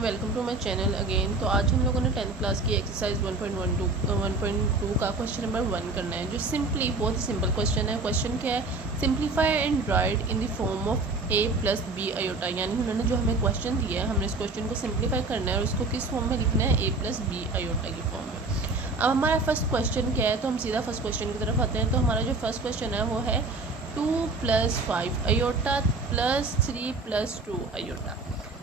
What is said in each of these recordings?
Welcome to my channel again. तो आज हम लोगों ने 10th क्लास की एक्सरसाइज 1.2 का क्वेश्चन नंबर 1 करना है, जो सिंपली बहुत ही सिंपल क्वेश्चन है। क्वेश्चन क्या है? Simplify and write in the form of a plus b iota. यानी उन्होंने जो हमें क्वेश्चन दिया है, हमने इस क्वेश्चन को सिंप्लीफाई करना है और उसको किस फॉर्म में लिखना है? a प्लस बी आयोटा की फॉर्म में। अब हमारा फर्स्ट क्वेश्चन क्या है, तो हम सीधा फर्स्ट क्वेश्चन की तरफ आते हैं। तो हमारा जो फर्स्ट क्वेश्चन है वो है 2 + 5 आयोटा प्लस 3 + 2 आयोटा।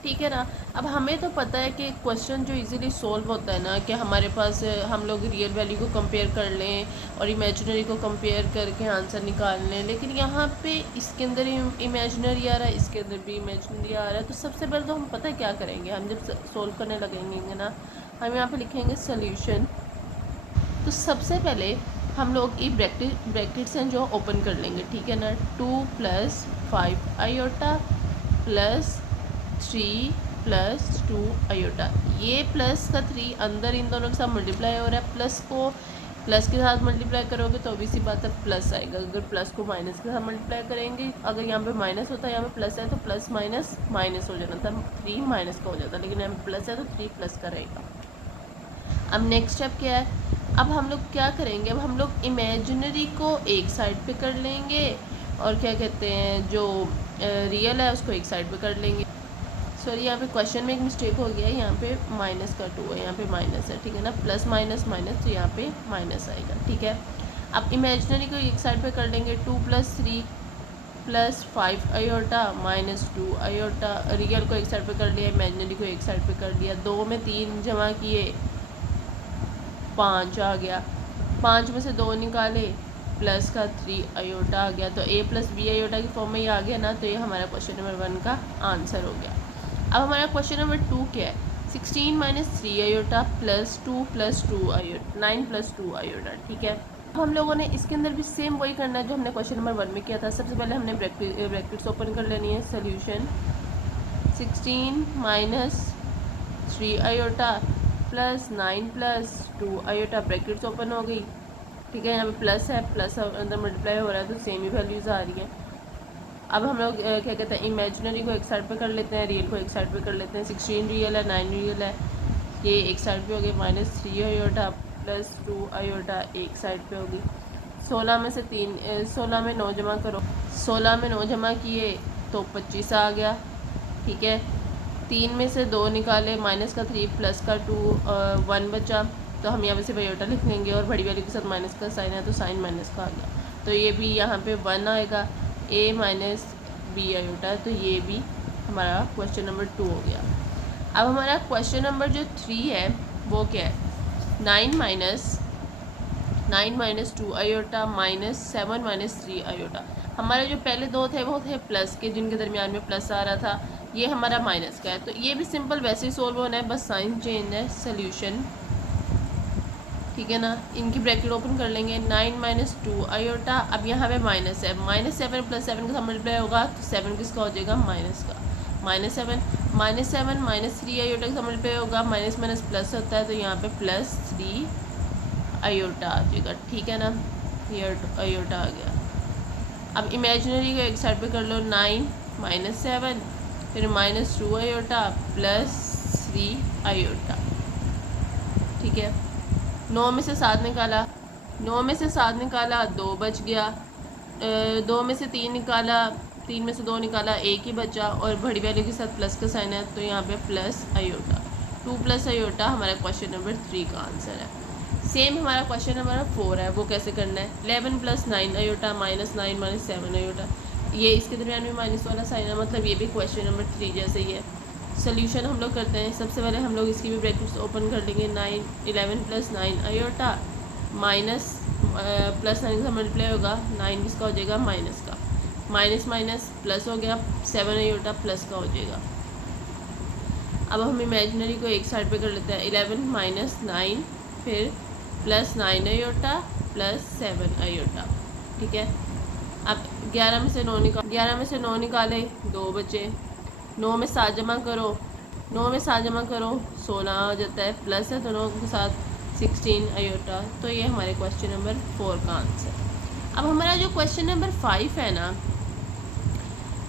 ठीक है ना। अब हमें तो पता है कि क्वेश्चन जो इजीली सॉल्व होता है ना, कि हमारे पास हम लोग रियल वैल्यू को कंपेयर कर लें और इमेजिनरी को कंपेयर करके आंसर निकाल लें। लेकिन यहाँ पे इसके अंदर इमेजिनरी आ रहा है, इसके अंदर भी इमेजिनरी आ रहा है। तो सबसे पहले तो हम पता है क्या करेंगे, हम जब सॉल्व करने लगेंगे ना, हम यहाँ पे लिखेंगे सोल्यूशन। तो सबसे पहले हम लोग ये ब्रैकेट्स हैं जो ओपन कर लेंगे। ठीक है ना। 2 + 5 आयोटा प्लस 3 + 2 आयोटा। ये प्लस का 3 अंदर इन दोनों के साथ मल्टीप्लाई हो रहा है। प्लस को प्लस के साथ मल्टीप्लाई करोगे तो obvious सी बात है प्लस आएगा। अगर प्लस को माइनस के साथ मल्टीप्लाई करेंगे, अगर यहाँ पे माइनस होता है, यहाँ पे प्लस है, तो प्लस माइनस माइनस हो जाना था, 3 माइनस का हो जाता। लेकिन यहाँ पे प्लस है तो 3 प्लस का रहेगा। अब नेक्स्ट स्टेप क्या है? अब हम लोग क्या करेंगे, अब हम लोग इमेजिनरी को एक साइड पे कर लेंगे और क्या कहते हैं, जो रियल है उसको एक साइड पे कर लेंगे। सॉरी, यहाँ पे क्वेश्चन में एक मिस्टेक हो गया है, यहाँ पे माइनस का 2 है, यहाँ पे माइनस है। ठीक है ना। प्लस माइनस माइनस, तो यहाँ पे माइनस आएगा। ठीक है। अब इमेजिनरी को एक साइड पे कर लेंगे। 2 + 3 + 5 आयोटा -2 आयोटा। रियल को एक साइड पे कर लिया, इमेजिनरी को एक साइड पे कर लिया। 2 में 3 जमा किए, 5 आ गया। 5 में से 2 निकाले, प्लस का 3 आयोटा आ गया। तो a + b आयोटा की फॉर्म में ये आ गया ना। तो ये हमारा क्वेश्चन नंबर 1 का आंसर हो गया। अब हमारा क्वेश्चन नंबर 2 क्या है? 16 - 3 आयोटा प्लस 2 + 2 आयोटा, 9 + 2 आयोटा। ठीक है। अब हम लोगों ने इसके अंदर भी सेम वही करना है जो हमने क्वेश्चन नंबर 1 में किया था। सबसे पहले हमने ब्रैकेट्स ओपन कर लेनी है। Solution 16 - 3 iota plus 9 + 2 iota, brackets open हो गई। ठीक है। यहाँ पे प्लस है, प्लस अंदर मल्टीप्लाई हो रहा है, तो सेम ही वैल्यूज़ आ रही है। अब हम लोग क्या कहते हैं, इमेजिनरी को एक साइड पे कर लेते हैं, रियल को एक साइड पे कर लेते हैं। 16 रियल है, 9 रियल है, ये एक साइड पे हो गई। -3 आयोटा प्लस 2 आयोटा एक साइड पे होगी। 16 में से 3 16 में 9 जमा करो, 16 में 9 जमा किए तो 25 आ गया। ठीक है। 3 में से 2 निकाले, माइनस का 3 प्लस का 2, 1 बचा। तो हम यहाँ पे सिर्फ आयोटा लिख लेंगे और बड़ी वैल्यू के साथ माइनस का साइन है, तो साइन माइनस का आ गया। तो ये भी यहाँ पे 1 आएगा। a - b आयोटा है, तो ये भी हमारा क्वेश्चन नंबर 2 हो गया। अब हमारा क्वेश्चन नंबर जो 3 है वो क्या है? 9 - 2 आयोटा -7 - 3 आयोटा। हमारे जो पहले दो थे वो थे प्लस के, जिनके दरमियान में प्लस आ रहा था। ये हमारा माइनस का है, तो ये भी सिंपल वैसे ही सोल्व होना है, बस साइन चेंज है। सोल्यूशन, ठीक है ना। इनकी ब्रैकेट ओपन कर लेंगे। 9 - 2 आयोटा। अब यहाँ पे माइनस है, -7 + 7 के साथ मल्टीप्लाई होगा, तो 7 किसका हो जाएगा? माइनस का। -7 - 3 आयोटा के साथ मल्टीप्लाई होगा, माइनस माइनस प्लस होता है, तो यहाँ पे +3 आयोटा आ जाएगा। ठीक है ना। ये आयोटा आ गया। अब इमेजिनरी को एक साइड पे कर लो। 9 - 7, फिर -2 आयोटा प्लस 3 आयोटा। ठीक है। 9 में से 7 निकाला, 9 में से 7 निकाला, 2 बच गया। 2 में से 3 निकाला, 3 में से 2 निकाला, 1 ही बचा। और बड़ी वैल्यू के साथ प्लस का साइन है, तो यहाँ पे प्लस आयोटा। 2 + आयोटा हमारा क्वेश्चन नंबर 3 का आंसर है। सेम हमारा क्वेश्चन नंबर 4 है, वो कैसे करना है? 11 + 9 आयोटा -9 - 7 आयोटा। ये इसके दरमियान में माइनस वाला साइन है, मतलब ये भी क्वेश्चन नंबर 3 जैसे ही है। सोल्यूशन हम लोग करते हैं। सबसे पहले हम लोग इसकी भी ब्रैकेट्स ओपन कर लेंगे। 11 + 9 आयोटा माइनस प्लस 9 का मल्टीप्लाई होगा, 9 किसका हो जाएगा? माइनस का। माइनस माइनस प्लस हो गया, 7 आयोटा प्लस का हो जाएगा। अब हम इमेजिनरी को एक साइड पे कर लेते हैं। 11 - 9, फिर +9 आयोटा प्लस 7 आयोटा। ठीक है। अब 11 में से 9 निकाले, 2 बचे। 9 में 7 जमा करो, 9 में 7 जमा करो, 16 आ जाता है, प्लस है तो 9 के साथ 16 आयोटा। तो ये हमारे क्वेश्चन नंबर 4 का आंसर। अब हमारा जो क्वेश्चन नंबर 5 है ना,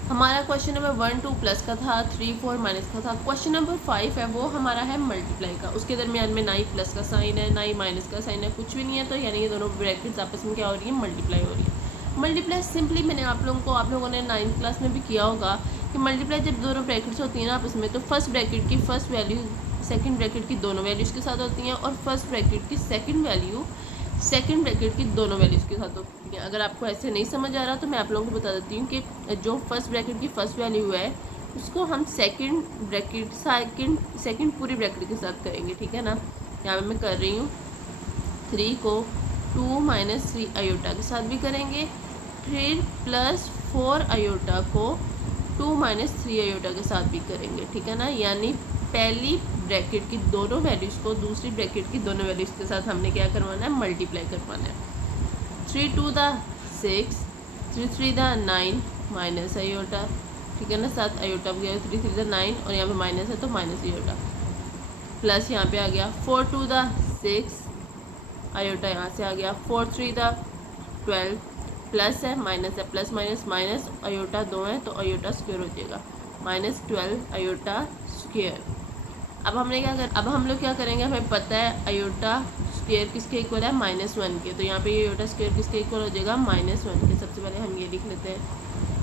हमारा क्वेश्चन नंबर 1 2 प्लस का था, 3 4 माइनस का था। क्वेश्चन नंबर 5 है वो हमारा है मल्टीप्लाई का। उसके दरमियान में ना ही प्लस का साइन है ना ही माइनस का साइन है, कुछ भी नहीं है, तो यानी ये दोनों ब्रैकेट्स आपस में क्या हो रही है, मल्टीप्लाई हो रही है। मल्टीप्लाई सिंपली मैंने आप लोगों ने 9th क्लास में भी किया होगा कि मल्टीप्लाई जब दोनों ब्रैकेट्स होती हैं ना आपस में, तो फर्स्ट ब्रैकेट की फर्स्ट वैल्यू सेकंड ब्रैकेट की दोनों वैल्यूज़ के साथ होती हैं, और फर्स्ट ब्रैकेट की सेकंड वैल्यू सेकंड ब्रैकेट की दोनों वैल्यूज़ के साथ होती हैं। अगर आपको ऐसे नहीं समझ आ रहा तो मैं आप लोगों को बता देती हूँ कि जो फर्स्ट ब्रैकेट की फर्स्ट वैल्यू है उसको हम सेकंड पूरी ब्रैकेट के साथ करेंगे, ठीक है ना। यहाँ पे मैं कर रही हूँ 3 को 2 माइनस 3 आयोटा के साथ भी करेंगे, फिर प्लस 4 आयोटा को 2 माइनस 3 आयोटा के साथ भी करेंगे, ठीक है ना। यानी पहली ब्रैकेट की दोनों वैल्यूज़ को दूसरी ब्रैकेट की दोनों वैल्यूज़ के साथ हमने क्या करवाना है, मल्टीप्लाई करवाना है। 3 2 द 6, 3 3 द 9 माइनस आयोटा, ठीक है ना, 7 आयोटा गया, 3 3 द 9 और यहाँ पे माइनस है तो माइनस आयोटा, प्लस यहाँ पे आ गया 4 2 द 6 आयोटा, यहाँ से आ गया 4 3 द 12, प्लस है माइनस है, प्लस माइनस माइनस, आयोटा 2 है तो आयोटा स्क्वायर हो जाएगा, माइनस 12 आयोटा स्क्वायर। अब हम लोग क्या करेंगे, हमें पता है आयोटा स्क्वायर किसके इक्वल है, -1 के, तो यहाँ पे ये आयोटा स्क्वायर किसके इक्वल हो जाएगा, -1 के। सबसे पहले हम ये लिख लेते हैं,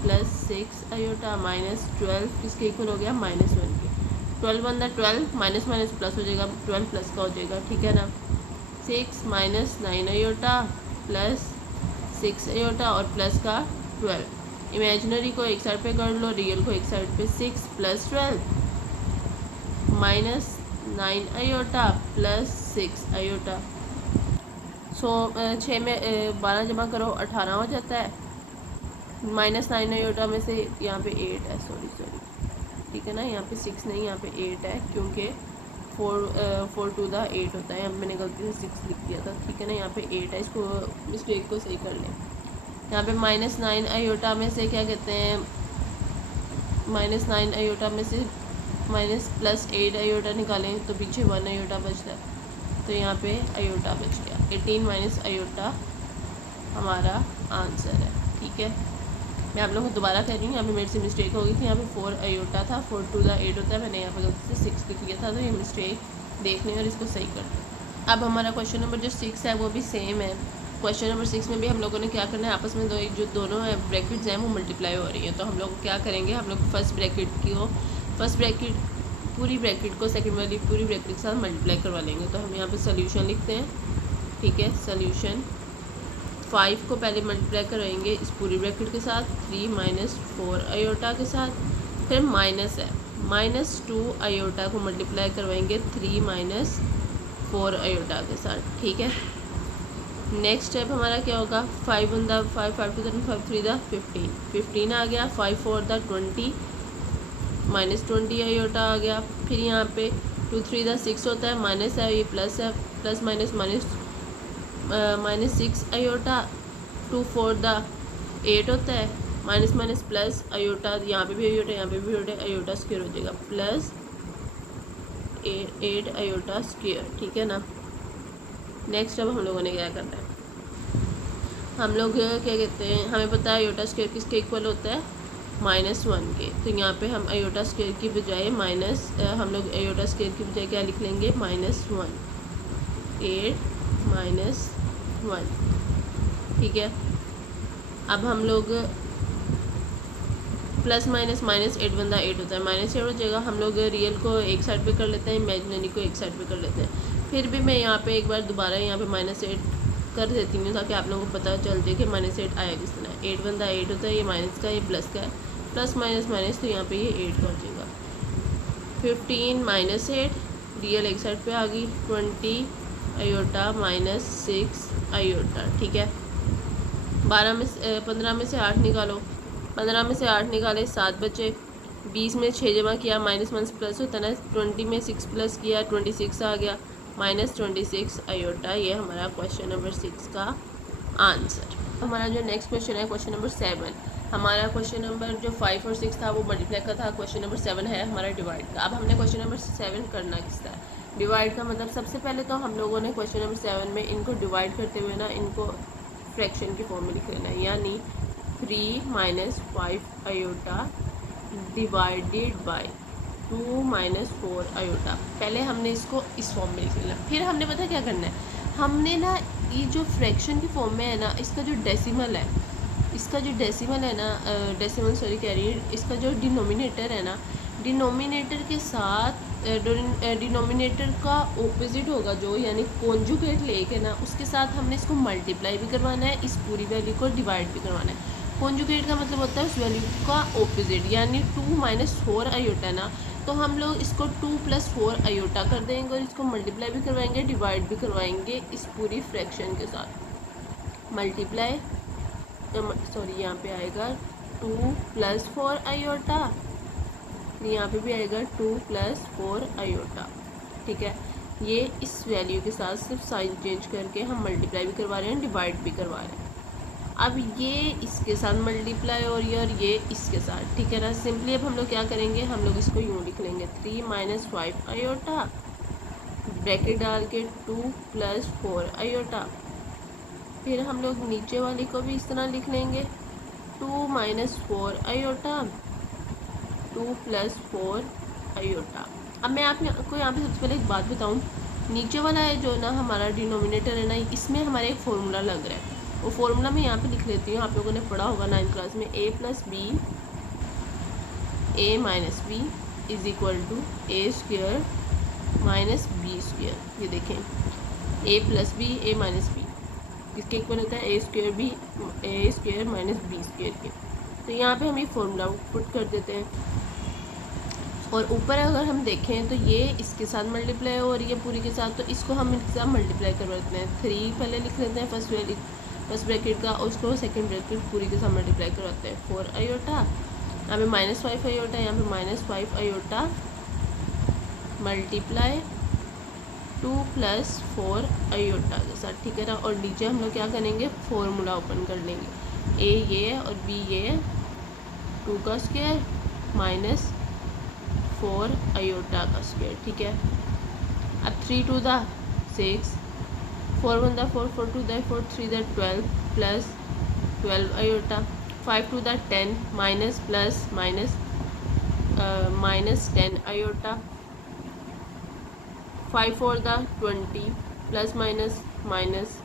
प्लस 6 आयोटा माइनस 12 किसके इक्वल हो गया, -1 के। 12 × 12 माइनस माइनस प्लस हो जाएगा, 12 प्लस का हो जाएगा, ठीक है ना। 6 माइनस 9 आयोटा प्लस 6 आयोटा और प्लस का 12। इमेजिनरी को एक साइड पे कर लो, रियल को एक साइड पे, 6 + 12 माइनस 9 आयोटा प्लस 6 आयोटा। सो 6 में 12 जमा करो 18 हो जाता है, माइनस 9 आयोटा में से यहाँ पे 8 है, सॉरी ठीक है ना, यहाँ पे 6 नहीं, यहाँ पे 8 है, क्योंकि 4 2 द 8 होता है, मैंने गलती से 6 लिख दिया था, ठीक है ना। यहाँ पे 8 है, इसको मिस्टेक को सही कर लें। यहाँ पे -9 आयोटा में से क्या कहते हैं, -9 आयोटा में से +8 आयोटा निकालें तो पीछे 1 आयोटा बचता है, तो यहाँ पे आयोटा बच गया, 18 माइनस आयोटा हमारा आंसर है, ठीक है। मैं आप लोगों को दोबारा कह रही हूँ, यहाँ पे मेरे से मिस्टेक हो गई थी, यहाँ पे 4 आयोटा था, 4 2 द 8 होता है, मैंने यहाँ पे गलती से 6 लिख लिया था, तो ये मिस्टेक देख लें और इसको सही कर लें। अब हमारा क्वेश्चन नंबर जो 6 है वो भी सेम है। क्वेश्चन नंबर 6 में भी हम लोगों ने क्या करना है, आपस में जो दोनों ब्रैकेट्स हैं वो मल्टीप्लाई हो रही हैं, तो हम लोग क्या करेंगे, हम लोग फर्स्ट ब्रैकेट पूरी ब्रैकेट को सेकंड वाली पूरी ब्रैकेट के साथ मल्टीप्लाई करवा लेंगे। तो हम यहाँ पे सोल्यूशन लिखते हैं, ठीक है। सोल्यूशन 5 को पहले मल्टीप्लाई करवाएंगे इस पूरी ब्रैकेट के साथ, 3 माइनस 4 आयोटा के साथ, फिर माइनस है -2 आयोटा को मल्टीप्लाई करवाएंगे 3 माइनस 4 आयोटा के साथ, ठीक है। नेक्स्ट स्टेप हमारा क्या होगा, 5 × 5 5 2 5 3 15 15 आ गया, 5 4 20 -20 आयोटा आ गया। फिर यहाँ पे 2 3 6 होता है, माइनस है, ये प्लस है, प्लस माइनस माइनस 6 आयोटा, 2 4 8 होता है, माइनस माइनस प्लस आयोटा, यहाँ पे भी आयोटा यहाँ पे भी आयोटा स्क्वायर हो जाएगा, प्लस 8 आयोटा स्क्वायर, ठीक है ना। नेक्स्ट अब हम लोगों ने क्या करना है, हम लोग क्या कहते हैं, हमें पता है आयोटा स्क्वायर किसके इक्वल होता है, -1 के, तो यहाँ पे हम आयोटा स्क्वायर की बजाय हम लोग आयोटा स्क्वायर की बजाय क्या लिख लेंगे, -1, 8 -1, ठीक है। अब हम लोग प्लस माइनस -8 बंदा 8 होता है, -8 हो जाएगा। हम लोग रियल को एक साइड पे कर लेते हैं, इमेजिनरी को एक साइड पे कर लेते हैं। फिर भी मैं यहाँ पे एक बार दोबारा यहाँ पे -8 कर देती हूँ ताकि आप लोगों को पता चल जाए कि -8 आया किस तरह। 8 बंदा 8 होता है, ये माइनस का ये प्लस का है, प्लस माइनस माइनस, तो यहाँ पे ये 8 का हो जाएगा। 15 -8 रियल एक साइड पे आ गई, 20 आयोटा -6 आयोटा, ठीक है। 15 में से 8 निकालो, 15 में से 8 निकाले 7 बचे, 20 में 6 जमा किया, -1 प्लस होता है ना, 20 में 6 प्लस किया, 26 आ गया, -26 आयोटा। ये हमारा क्वेश्चन नंबर 6 का आंसर। हमारा जो नेक्स्ट क्वेश्चन है क्वेश्चन नंबर 7, हमारा क्वेश्चन नंबर जो 5 और 6 था वो मल्टीप्लाई का था, क्वेश्चन नंबर 7 है हमारा डिवाइड का। अब हमने क्वेश्चन नंबर 7 करना किसका है, डिवाइड का। मतलब सबसे पहले तो हम लोगों ने क्वेश्चन नंबर 7 में इनको डिवाइड करते हुए ना इनको फ्रैक्शन की फॉर्म में लिख लेना है, यानी 3 - 5 आयोटा डिवाइडेड बाय 2 - 4 आयोटा। पहले हमने इसको इस फॉर्म में लिख लेना, फिर हमने पता क्या करना है, हमने ना ये जो फ्रैक्शन की फॉर्म में है ना, इसका जो डेसिमल है, डेसिमल सॉरी कह रही है, इसका जो डिनोमिनेटर है ना, डिनोमिनेटर के साथ डिनोमिनेटर का ऑपोजिट होगा जो, यानी कॉन्जुगेट लेके ना उसके साथ हमने इसको मल्टीप्लाई भी करवाना है, इस पूरी वैल्यू को डिवाइड भी करवाना है। कॉन्जुगेट का मतलब होता है उस वैल्यू का ऑपोजिट, यानी 2 - 4 आयोटा ना, तो हम लोग इसको 2 + 4 आयोटा कर देंगे और इसको मल्टीप्लाई भी करवाएंगे, डिवाइड भी करवाएंगे इस पूरी फ्रैक्शन के साथ। मल्टीप्लाई सॉरी यहाँ पे आएगा 2 + 4 आयोटा, यहाँ पे भी आएगा 2 + 4 आयोटा। ठीक है, ये इस वैल्यू के साथ सिर्फ साइन चेंज करके हम मल्टीप्लाई भी करवा रहे हैं, डिवाइड भी करवा रहे हैं। अब ये इसके साथ मल्टीप्लाई हो रही है और ये इसके साथ, ठीक है ना। सिंपली अब हम लोग क्या करेंगे, हम लोग इसको यूँ लिख लेंगे 3 - 5 आयोटा ब्रैकेट डाल के 2 + 4 आयोटा। फिर हम लोग नीचे वाली को भी इस तरह लिख लेंगे 2 - 4 आयोटा 2 + 4 आयोटा। अब मैं आपको यहाँ पे सबसे पहले एक बात बताऊँ, नीचे वाला है जो ना हमारा डिनोमिनेटर है ना, इसमें हमारे एक फार्मूला लग रहा है। वो फार्मूला मैं यहाँ पे लिख लेती हूँ, आप लोगों ने पढ़ा होगा 9th क्लास में, a + b a - b is equal to a² - b²। ये देखें a + b a - b किसके इक्वल होता है, a² b a² - b² के। तो यहाँ पे हम ये फार्मूला पुट कर देते हैं और ऊपर अगर हम देखें तो ये इसके साथ मल्टीप्लाई हो रही है पूरी के साथ, तो इसको हम इसके साथ मल्टीप्लाई कर देते हैं। 3 पहले लिख लेते हैं फर्स्ट ब्रैकेट का, और उसको सेकंड ब्रैकेट पूरी के साथ मल्टीप्लाई करवाते हैं 4 आयोटा, यहाँ पे -5 आयोटा, यहाँ पे -5 आयोटा मल्टीप्लाई 2 + 4 आयोटा के साथ, ठीक है ना। और नीचे हम लोग क्या करेंगे, फॉर्मूला ओपन कर लेंगे, a ये है और b ये है, 2 का स्क्वायर माइनस 4 आयोटा का स्क्वायर, ठीक है। अब 3 × 2 = 6, 4 × 1 = 4, 4 × 2 = 4, 3 × 12 plus 12 iota, 5 × 2 = 10 minus plus minus -10 iota, 5 × 4 = 20 plus minus minus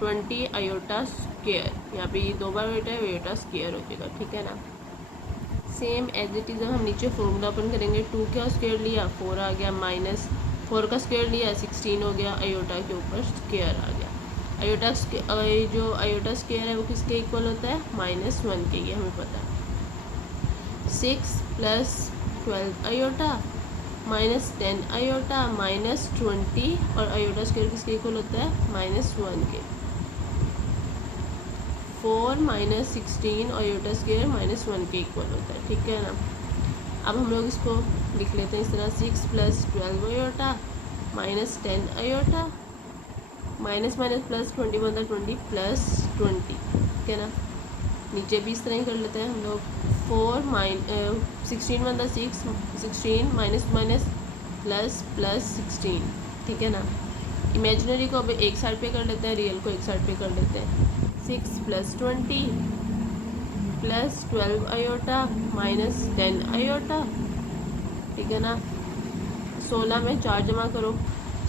20 iota square. यहाँ पे ये 2 बार आयोटा स्क्वायर हो जाएगा, ठीक है ना। सेम एज इट इज़ हम नीचे फॉर्मूला ओपन करेंगे, 2 का स्क्वायर लिया 4 आ गया, माइनस 4 का स्क्वायर लिया 16 हो गया, आयोटा के ऊपर स्क्वायर आ गया। आयोटा जो आयोटा स्क्वायर है वो किसके इक्वल होता है, -1 के, ये हमें पता है। 6 + 12 आयोटा -10 आयोटा -20 और आयोटा स्क्वायर किसके इक्वल होता है, -1 के। 4 - 16 आयोटा स्क्वायर -1 के इक्वल होता है, ठीक है ना। अब हम लोग इसको लिख लेते हैं इस तरह, 6 + 12 iota -10 iota minus minus plus 20 × 20 plus 20, ठीक है ना। नीचे भी इस तरह ही कर लेते हैं हम लोग, 16 × 6 16 माइनस माइनस प्लस प्लस 16, ठीक है ना। इमेजिनरी को अब एक साइड पे कर लेते हैं, रियल को एक साइड पे कर लेते हैं। 6 + 20 प्लस 12 आयोटा -10 आयोटा, ठीक है ना। 16 में 4 जमा करो,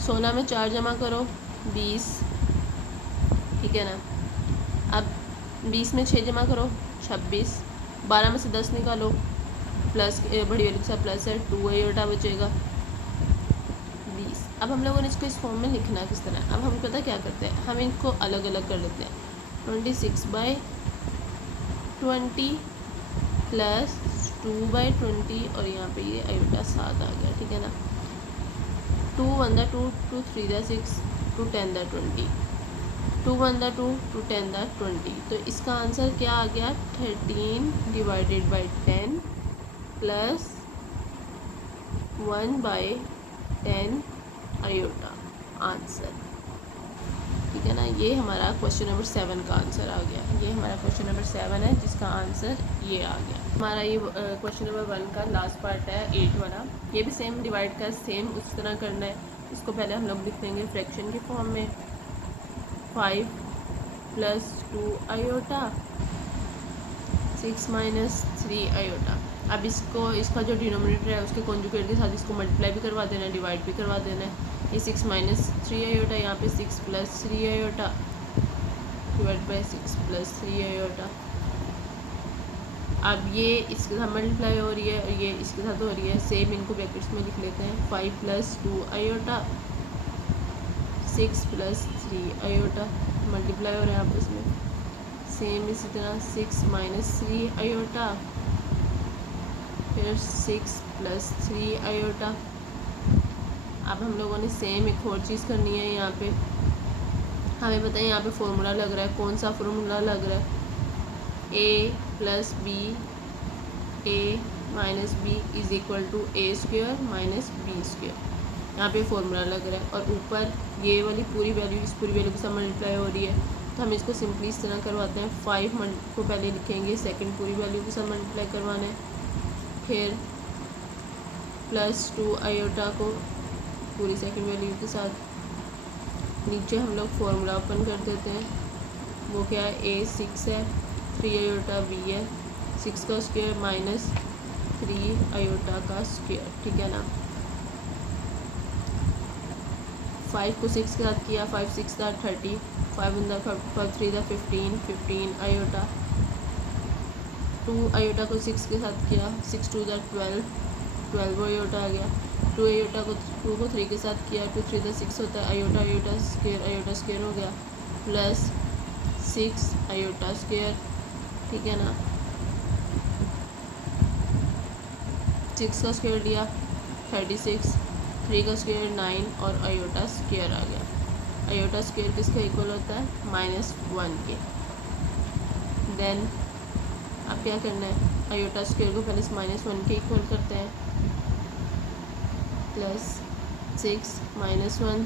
16 में 4 जमा करो 20, ठीक है ना। अब 20 में 6 जमा करो 26, 12 में से 10 निकालो, प्लस बड़ी वाली के साथ प्लस है, 2 आयोटा बचेगा 20। अब हम लोगों ने इसको इस फॉर्म में लिखना किस तरह, अब हम पता क्या करते हैं, हम इनको अलग अलग कर लेते हैं। 26/20 प्लस 2/20 और यहाँ पे ये आयोटा 7 आ गया, ठीक है ना। 2 × 1 = 2, 2 × 3 = 6, 2 × 10 = 20, 2 × 1 = 2, 2 × 10 = 20। तो इसका आंसर क्या आ गया, 13/10 प्लस 1/10 आयोटा आंसर, ठीक है ना। ये हमारा क्वेश्चन नंबर 7 का आंसर आ गया। ये हमारा क्वेश्चन नंबर 7 है जिसका आंसर ये आ गया। हमारा ये क्वेश्चन नंबर 1 का लास्ट पार्ट है 8 वाला, ये भी सेम डिवाइड का सेम उस तरह करना है। इसको पहले हम लोग लिख देंगे फ्रैक्शन के फॉर्म में, 5 + 2 आयोटा 6 माइनस 3 आयोटा। अब इसका जो डिनोमिनेटर है उसके कॉन्जुगेट के साथ इसको मल्टीप्लाई भी करवा देना है, डिवाइड भी करवा देना है। ये 6 माइनस 3 आयोटा, यहाँ पे 6 plus 3 iota divide by 6 plus 3 iota. अब ये इसके साथ मल्टीप्लाई हो रही है और ये इसके साथ हो रही है, सेम इनको ब्रैकेट्स में लिख लेते हैं। 5 plus 2 iota 6 plus 3 iota multiply हो रहा है आपस में। सेम इसी तरह 6 माइनस 3 आयोटा, फिर 6 प्लस 3 आयोटा। अब हम लोगों ने सेम एक और चीज़ करनी है। यहाँ पे हमें पता है यहाँ पे फॉर्मूला लग रहा है, कौन सा फॉर्मूला लग रहा है? a plus B, A minus B is equal to A square minus B square. यहाँ पे फॉर्मूला लग रहा है और ऊपर ये वाली पूरी वैल्यू इस पूरी वैल्यू के साथ मल्टीप्लाई हो रही है, तो हम इसको सिंपली इस तरह करवाते हैं। 5 को पहले लिखेंगे, सेकंड पूरी वैल्यू के साथ मल्टीप्लाई करवाना है, फिर प्लस 2 आयोटा को पूरी सेकंड वैल्यू के साथ। नीचे हम लोग फार्मूला ओपन कर देते हैं, वो क्या है? a 6 है, 3 आयोटा b है, 6 का स्क्वायर माइनस 3 आयोटा का स्क्वायर, ठीक है ना। 5 को 6 के साथ किया, 5 6 था 30, 5 3 था 15, 15 आयोटा। 2 आयोटा को 6 के साथ किया, 6 2 था 12, 12 आयोटा आ गया। 2 आयोटा को 2 को 3 के साथ किया, 2 3 था 6 होता है, आयोटा स्क्वायर हो गया, प्लस 6 आयोटा स्क्वायर, ठीक है ना। 6 का स्क्वायर लिया 36, 3 का स्क्वायर 9 और आयोटा स्क्वायर आ गया। आयोटा स्क्वायर किसका इक्वल होता है? -1 के। देन अब क्या करना है? आयोटा स्क्वायर को पहले -1 के इक्वल करते हैं, प्लस 6 -1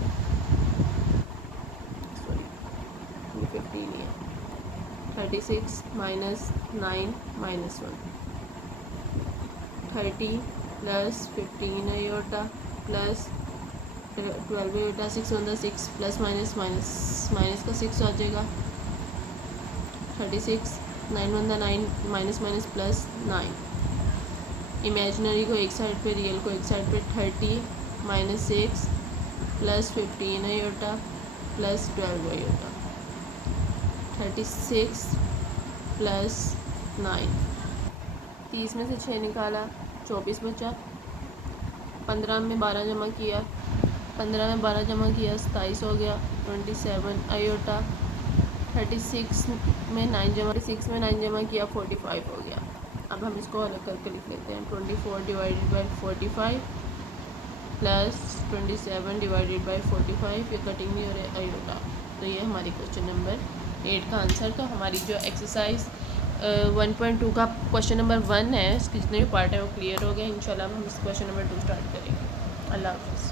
सॉरी 15 है, 36 minus 9 -1, 30 plus 15 iota plus 12 iota, 6 1 6 plus minus minus का 6 आ जाएगा। 36 9 1 9 माइनस माइनस प्लस 9। इमेजिनरी को एक साइड पे, रियल को एक साइड पे। 30 minus 6 plus 15 iota plus 12 iota, 36 plus 9। 30 में से 6 निकाला, 24 बचा। 15 में 12 जमा किया, 15 में 12 जमा किया 27 हो गया, 27 आयोटा। 36 में 9 जमा किया 45 हो गया। अब हम इसको अलग करके लिख लेते हैं। 24 divided by 45 plus 27 divided by 45, ये कटिंग नहीं हो रहा आयोटा। तो ये हमारी क्वेश्चन नंबर 8 का आंसर। तो हमारी जो एक्सरसाइज 1.2 का क्वेश्चन नंबर 1 है, इसके जितने भी पार्ट है वो क्लियर हो गए। इंशाल्लाह हम इस क्वेश्चन नंबर 2 स्टार्ट करेंगे। अल्लाह हाफ़िज़।